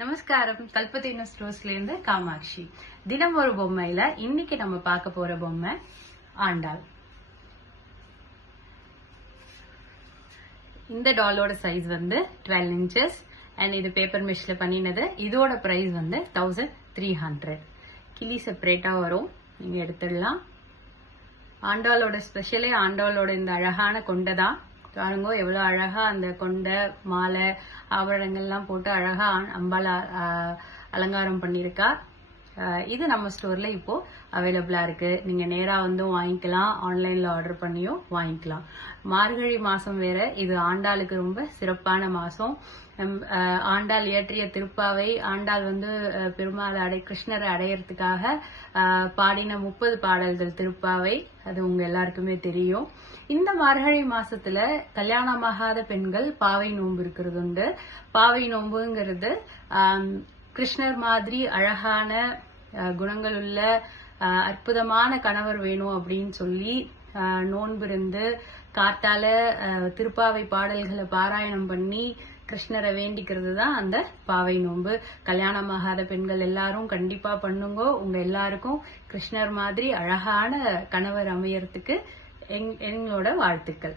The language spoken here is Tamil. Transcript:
நமஸ்காரம். கல்பத்தின ஸ்டோர்ஸ்ல இருந்து காமாட்சி. தினம் ஒரு பொம்மையில இன்னைக்கு நம்ம பார்க்க போற பொம்மை ஆண்டாள். இந்த டாலோட சைஸ் 12 inches அண்ட் இது பேப்பர் மெஷ்ல பண்ணினது. இதோட பிரைஸ் 1300. கிளி செப்பரேட்டா வரும், நீங்க எடுத்துடலாம். ஆண்டாளோட ஸ்பெஷலே ஆண்டாளோட இந்த அழகான கொண்டை தான். பாருங்க எவ்வளவு அழகா அந்த கொண்டை மாலை ஆபரணங்கள்லாம் போட்டு அழகா அம்பால அலங்காரம் பண்ணிருக்கா. இது நம்ம ஸ்டோர்ல இப்போ அவைலபிளா இருக்கு. நீங்க நேரா வாங்கிக்கலாம், ஆன்லைன்ல ஆர்டர் பண்ணியும் வாங்கிக்கலாம். மார்கழி மாசம் வேற, இது ஆண்டாளுக்கு ரொம்ப சிறப்பான மாசம். ஆண்டாள் இயற்றிய திருப்பாவை, ஆண்டாள் பெருமாள் கிருஷ்ணரை அடையறதுக்காக பாடின 30 பாடல்கள் திருப்பாவை, அது உங்க எல்லாருக்குமே தெரியும். இந்த மார்கழி மாசத்துல கல்யாணமாகாத பெண்கள் பாவை நோன்பு இருக்கிறது உண்டு. பாவை நோன்புங்கிறது கிருஷ்ணர் மாதிரி அழகான குணங்கள் உள்ள அற்புதமான கணவர் வேணும் அப்படின்னு சொல்லி நோன்பு இருந்து காட்டால திருப்பாவை பாடல்களை பாராயணம் பண்ணி கிருஷ்ணரை வேண்டிக்கிறது தான் அந்த பாவை நோன்பு. கல்யாணமாகாத பெண்கள் எல்லாரும் கண்டிப்பா பண்ணுங்க. உங்க எல்லாருக்கும் கிருஷ்ணர் மாதிரி அழகான கணவர் அமையறதுக்கு எங்களோட வாழ்த்துக்கள்.